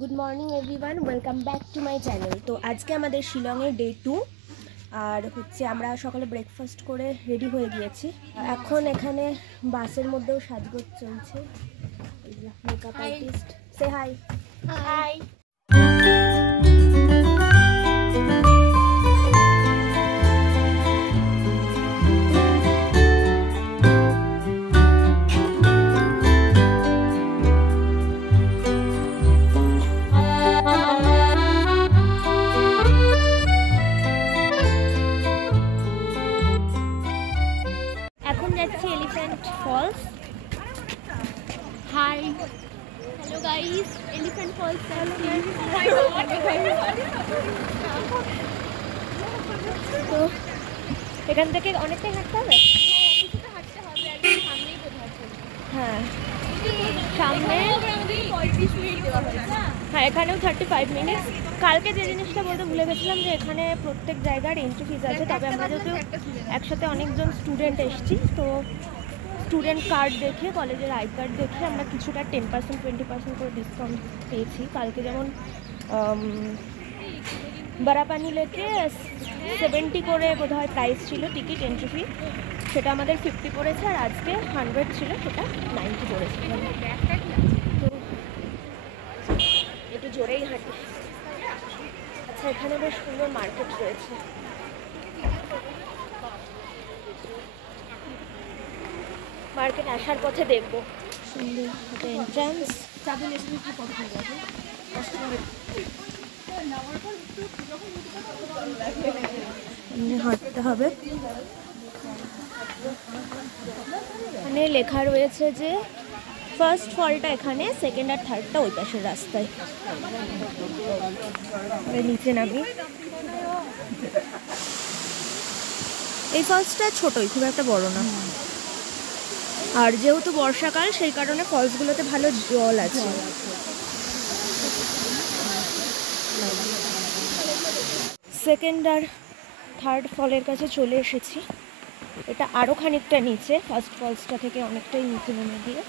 Good morning everyone, welcome back to my channel. তো আজকে আমাদের শিলংয়ের ডে 2 আর হচ্ছে আমরা সকালে ব্রেকফাস্ট করে রেডি হয়ে গিয়েছি। এখন এখানে বাসের মধ্যেও সাজগোজ চলছে। মেকআপ আর্টিস্ট, সে hi. Hi. Elephant Falls. Hi. Hello guys. Elephant Falls. তো এখান থেকে অনেকটাই হাঁটতে হবে। হ্যাঁ, সামনে 35 মিনিট দেওয়া হয়েছে। হ্যাঁ, এখানেও 35 মিনিট। কালকে যে জিনিসটা বলতে ভুলে গেছিলাম যে এখানে প্রত্যেক জায়গার এন্ট্রি ফিস আছে, তবে আমরা যেহেতু একসাথে অনেকজন স্টুডেন্ট এসেছি, তো স্টুডেন্ট কার্ড দেখে, কলেজের আই কার্ড দেখে আমরা কিছুটা 10% 20% করে ডিসকাউন্ট পেয়েছি। কালকে যেমন বারাপানি লেকে 70 করে বোধহয় প্রাইস ছিল টিকিট এন্ট্রি ফি, সেটা আমাদের 50 পড়েছে, আর আজকে 100 ছিল, সেটা 90 পড়েছে। তো একটু জোরেই হাঁটি। আচ্ছা, এখানে বেশ সুন্দর মার্কেট রয়েছে। মার্কেট আসার পথে দেখবো সুন্দর একটা এন্ট্রান্স। হাঁটতে হবে। এখানে লেখা রয়েছে যে ফার্স্ট ফলটা এখানে, সেকেন্ড আর থার্ডটা ওই পাশের রাস্তায়। নিচে নামি। এই ফলসটা ছোটই, খুব একটা বড় না, আর যেহেতু বর্ষাকাল সেই কারণে ফলসগুলোতে ভালো জল আছে। সেকেন্ড আর থার্ড ফলের কাছে চলে এসেছি। এটা আরও খানিকটা নিচে, ফার্স্ট ফলসটা থেকে অনেকটাই নিচে নেমে গিয়ে।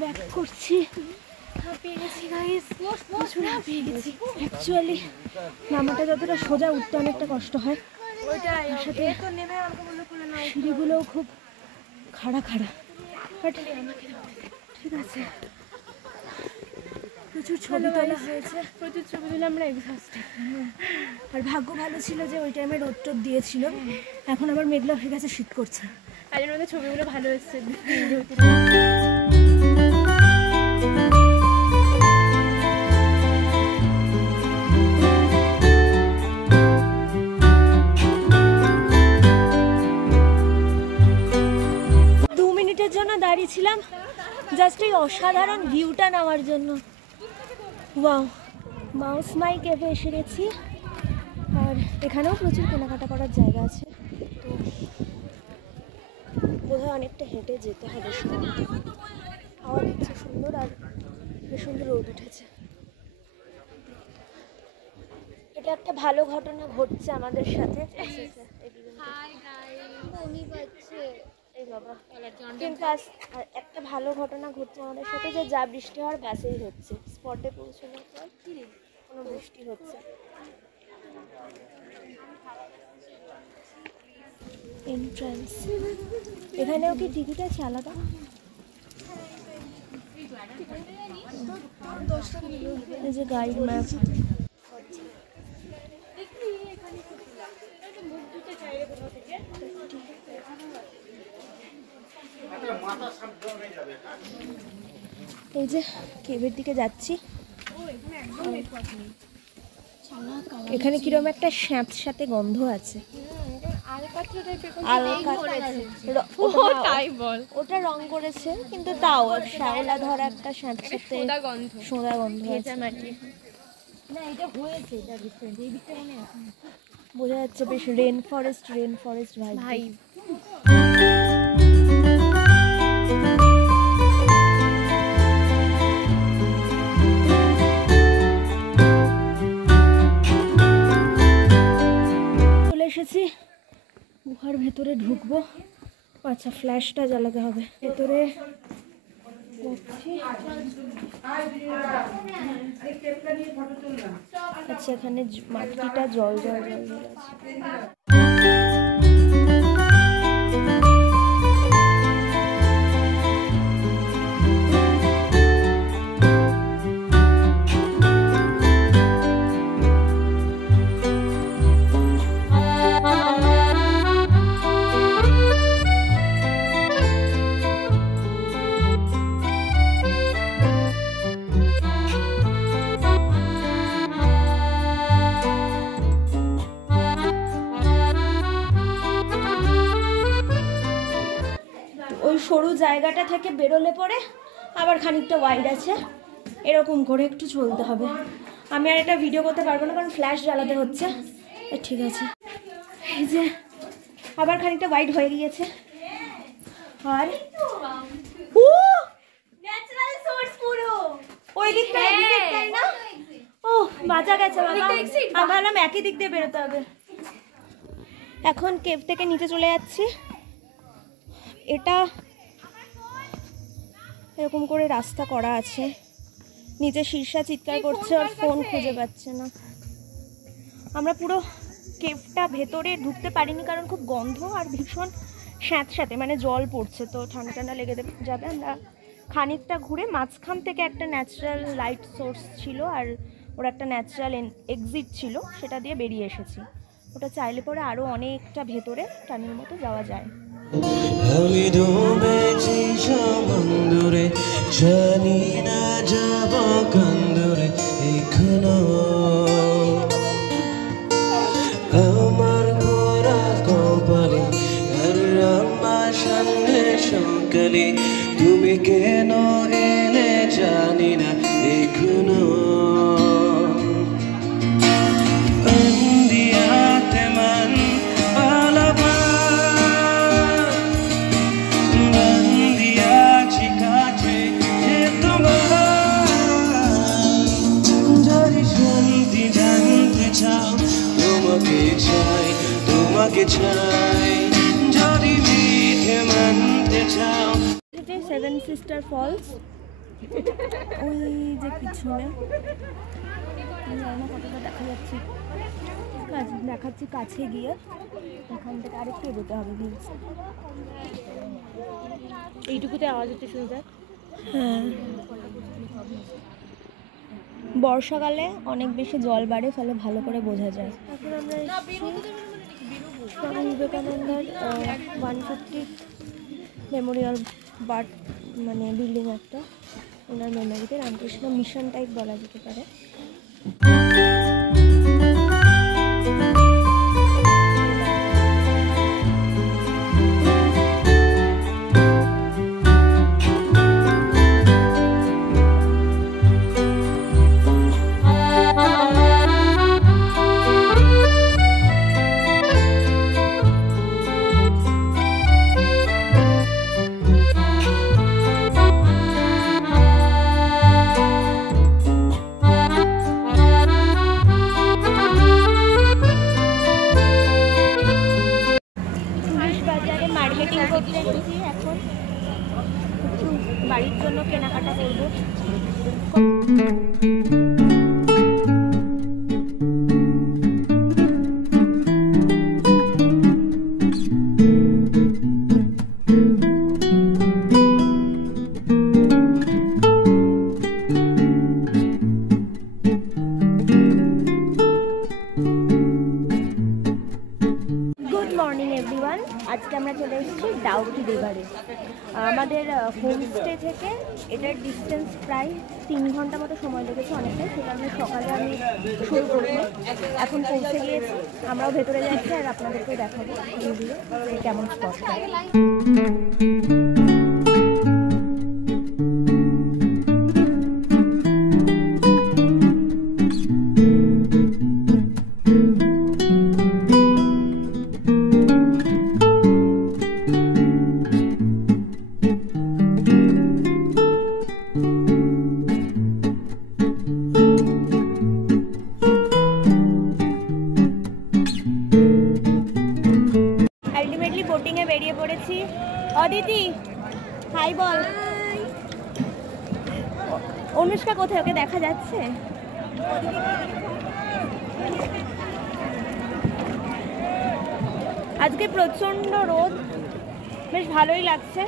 ব্যাক করছি, হাঁপিয়ে গেছি গাইস, প্রচুর হাঁপিয়ে গেছি। অ্যাকচুয়ালি নামাটা যতটা সোজা, উঠতে অনেকটা কষ্ট হয়। সাথে সিঁড়িগুলোও খুব খাড়া খাড়া, বাট ঠিক আছে। প্রচুর ছবি তোলা হয়েছে, প্রচুর ছবি তুলে আমরা এক্সস্টেড। আর ভাগ্য ভালো ছিল যে ওই টাইমে রোদ টোদ দিয়েছিল। এখন আবার মেঘলা হয়ে গেছে, শীত করছে। তাই জন্য ছবিগুলো ভালো এসছে। জন্য দাঁড়িয়ে ছিলাম জাস্ট এই অসাধারণ ভিউটা নেওয়ার জন্য। ওয়াও, মাউস মাই কেভে এসে গেছি, আর এখানেও প্রচুর কেনাকাটা করার জায়গা আছে। তো বোধহয় অনেকটা হেঁটে যেতে হবে। হাওয়া দিচ্ছে সুন্দর, আর বেশ সুন্দর রোদ উঠেছে। এটা একটা ভালো ঘটনা ঘটছে আমাদের সাথে। কিন্তু আর একটা ভালো ঘটনা ঘটছে আমাদের সাথে, যে যা বৃষ্টি হওয়ার বাসেই হচ্ছে। স্পটে পৌঁছানোর পর কোনো বৃষ্টি হচ্ছে। এন্ট্রান্স, এখানেও কি টিকিট আছে আলাদা? এই যে গাইড ম্যাপ। এই যে কেভের দিকে যাচ্ছি। এখানে কিরকম একটা স্যাঁতস্যাঁতে গন্ধ আছে। ওটা রং করেছে, কিন্তু তাও শ্যাওলা ধরা একটা স্যাঁতস্যাঁতে সোঁদা গন্ধ আছে। বোঝা যাচ্ছে বেশ রেন ফরেস্ট ভাই। গুহার ভেতরে ঢুকবো। আচ্ছা, ফ্ল্যাশটা জ্বালাতে হবে। ভেতরে আচ্ছা, এখানে মাটিটা জল জল জল জল আছে। ওই সরু জায়গাটা থেকে বেরোলে পরে আবার খানিকটা ওয়াইড আছে, এরকম করে একটু চলতে হবে। আমি আর এটা ভিডিও করতে পারবো না কারণ ফ্ল্যাশ জ্বালাতে হচ্ছে। ঠিক আছে, এই যে আবার খানিকটা ওয়াইড হয়ে গিয়েছে। আর ওই দিকটা তাই না? ও বাঁচা গেছে বাবা, আমি ভাবলাম একই দিক দিয়ে বেরোতে হবে। এখন কেভ থেকে নিচে চলে যাচ্ছি। এটা এরকম করে রাস্তা করা আছে, নিচে শীর্ষা চিৎকার করছে আর ফোন খুঁজে পাচ্ছে না। আমরা পুরো কেভটা ভেতরে ঢুকতে পারিনি কারণ খুব গন্ধ আর ভীষণ স্যাঁতস্যাঁতে, মানে জল পড়ছে, তো ঠান্ডা ঠান্ডা লেগে যাবে। আমরা খানিকটা ঘুরে মাঝখান থেকে একটা ন্যাচারাল লাইট সোর্স ছিল আর ওর একটা ন্যাচারাল এক্সিট ছিল, সেটা দিয়ে বেরিয়ে এসেছি। ওটা চাইলে পরে আরও অনেকটা ভেতরে টানির মতো যাওয়া যায়। আমি ডুবেছি সমুদ্রে, জানি না যাব কন্দরে, এখনো আমার ঘোরা কপালে আর আমার সামনে সকালে তুমি কেন এলে জানি না এখনো। সেভেন সিস্টার ফলস ওই যে পিছনে, কতটা দেখা যাচ্ছে, দেখাচ্ছি কাছে গিয়ে। এখান থেকে আরেকটু এগোতে হবে, এইটুকুতে আওয়াজ হচ্ছে শুনে যায়। হ্যাঁ, বর্ষাকালে অনেক বেশি জল বাড়ে, ফলে ভালো করে বোঝা যায়। এখন আমরা স্বামী বিবেকানন্দের 150 মেমোরিয়াল বার্থ মানে বিল্ডিং একটা, ওনার মেমোরিতে রামকৃষ্ণ মিশন টাইপ বলা যেতে পারে। মার্কেটিং করতে এসেছি, এখন একটু বাড়ির জন্য কেনাকাটা করবো। আজকে আমরা চলে এসেছি ডাউকি রিভারে। আমাদের হোমস্টে থেকে এটার ডিস্টেন্স প্রায় 3 ঘন্টা মতো সময় লেগেছে, অনেকটাই। সে কারণে সকালে আমি শুরু করবো, এখন পৌঁছে গিয়েছি। আমরাও ভেতরে যাচ্ছি আর আপনাদেরকেও দেখাবো ভিডিও কেমন স্পটটা। যাচ্ছি। অদিতি হাই বল। অনুষ্কা কোথায়, ওকে দেখা যাচ্ছে? আজকে প্রচন্ড রোদ, বেশ ভালোই লাগছে।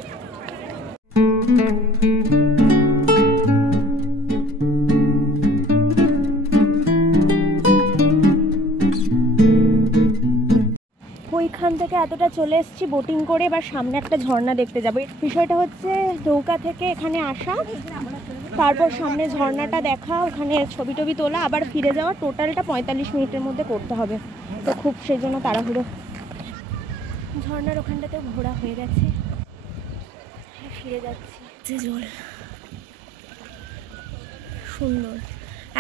ওইখান থেকে এতটা চলে এসেছি বোটিং করে, এবার সামনে একটা ঝর্ণা দেখতে যাবো। বিষয়টা হচ্ছে নৌকা থেকে এখানে আসা, তারপর সামনে ঝর্ণাটা দেখা, ওখানে ছবি টবি তোলা, আবার ফিরে যাওয়া। টোটালটা 45 মিনিটের মধ্যে করতে হবে, তো খুব সেই জন্য তাড়াহুড়ো। ঝর্ণার ওখানটাতে ঘোরা হয়ে গেছে, ফিরে যাচ্ছি। যে জল সুন্দর,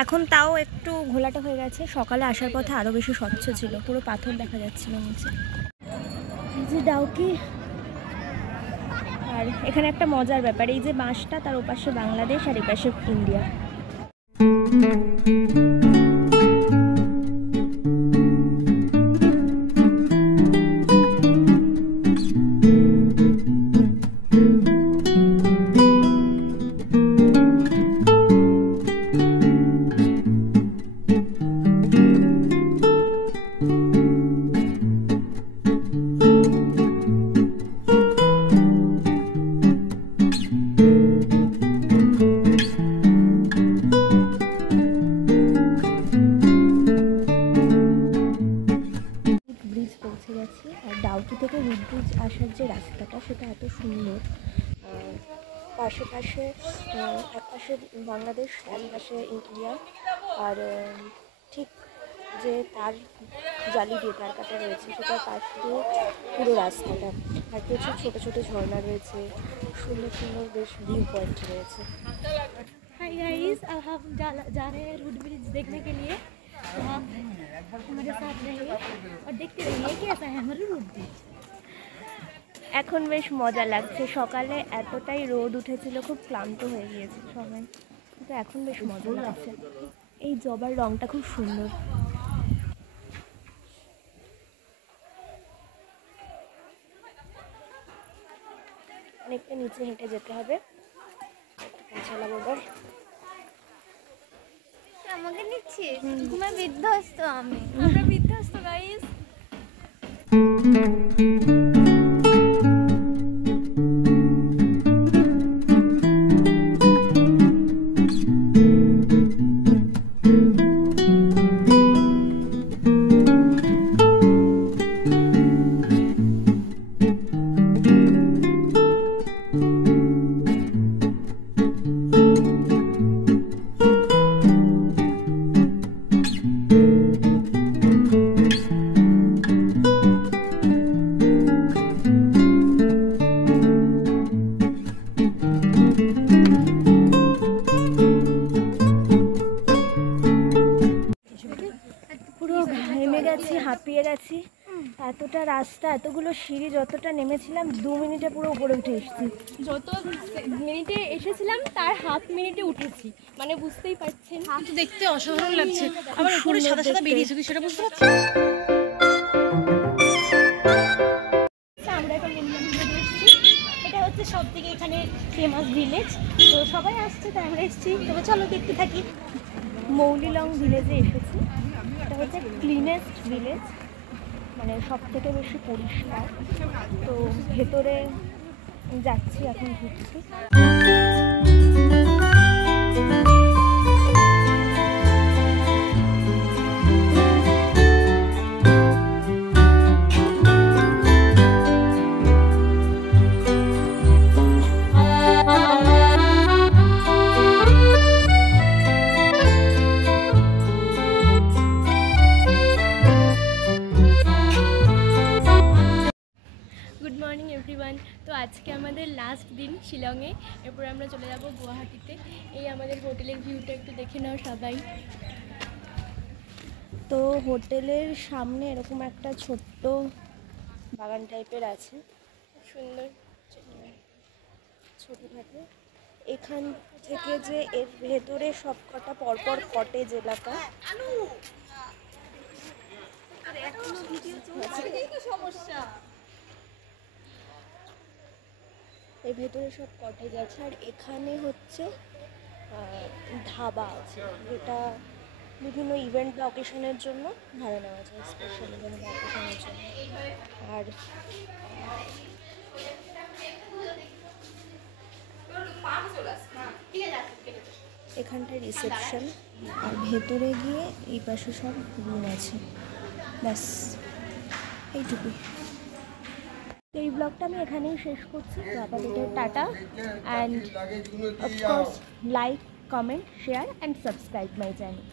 এখন তাও একটু ঘোলাটা হয়ে গেছে। সকালে আসার পথে আরও বেশি স্বচ্ছ ছিল, পুরো পাথর দেখা যাচ্ছিল নিচে। এই যে ডাউকি, আর এখানে একটা মজার ব্যাপার, এই যে বাঁশটা, তার ওপাশে বাংলাদেশ আর এপাশে ইন্ডিয়া। ডাউকি থেকে রিড ব্রিজ আসার যে রাস্তাটা, সেটা এত সুন্দর। পাশে পাশে এক পাশে বাংলাদেশ, এক পাশে ইন্ডিয়া, আর ঠিক যে তার জালি দিয়ে তার কাটা রয়েছে, সেটার পাশ দিয়ে পুরো রাস্তাটা। আর প্রচুর ছোটো ছোটো ঝর্ণা রয়েছে, সুন্দর সুন্দর বেশ ভিউ পয়েंट রয়েছে। हाय गाइस, अब हम जा रहे हैं रूड ब्रिज देखने के लिए। तो आप हमारे साथ रहिए और देखते रहिए कैसा है हमारा रूड ब्रिज। এখন বেশ মজা লাগছে। সকালে এতটাই রোদ উঠেছিল, খুব ক্লান্ত হয়ে গিয়েছে সবাই, কিন্তু এখন বেশ মজা লাগছে। এই জবার রংটা খুব সুন্দর। অনেকটা নিচে হেঁটে যেতে হবে, পৌঁছালাম এবার। আমাকে নিচ্ছি, ঘুমে বিধ্বস্ত আমি, আমরা বিধ্বস্ত গাইস। হাঁপিয়ে গেছি, এতটা রাস্তা, এতগুলো সিঁড়ি, যতটা নেমেছিলাম 2 মিনিটে পুরো উপরে উঠে এসেছি। যত মিনিটে এসেছিলাম তার হাফ মিনিটে উঠেছি, মানে বুঝতেই পারছেন। কিন্তু দেখতে অসাধারণ লাগছে, আবার উপরে সাদা সাদা বেরিয়েছে, তুই সেটা বুঝতে পারছিস? আমরা এখন মৌলিলং ভিলেজে এসেছি, এটা হচ্ছে সব থেকে এখানে ফেমাস ভিলেজ, তো সবাই আসছে তাই আমরা এসেছি। তবে চলো দেখতে থাকি। মৌলিলং ভিলেজে এসেছি, এটা হচ্ছে ক্লিনেস্ট ভিলেজ, মানে সব থেকে বেশি পরিষ্কার। তো ভেতরে যাচ্ছি, এখন ঘুরছি। Good morning everyone. তো আজকে আমাদের লাস্ট দিন শিলংয়ে, এরপরে আমরা চলে যাব গুয়াহাটিতে। এই আমাদের হোটেলের ভিউটা একটু দেখে নাও সবাই। তো হোটেলের সামনে এরকম একটা ছোট্ট বাগান টাইপের আছে, সুন্দর ছোটোখাটো। এখান থেকে যে এর ভেতরে সবকটা পরপর কটেজ এলাকা, এর ভেতরে সব কটেজ আছে, আর এখানে হচ্ছে ধাবা আছে, যেটা বিভিন্ন ইভেন্ট বা অকেশনের জন্য ভাড়া নেওয়া যায়, স্পেশাল ইভেন্ট বা অকেশনের জন্য। আর এখানটায় রিসেপশন, আর ভেতরে গিয়ে এই পাশে সব রুম আছে। ব্যাস এইটুকুই। এই ব্লগটা আমি এখানেই শেষ করছি। তো আপাতত tata, and of course like, comment, share and subscribe my channel.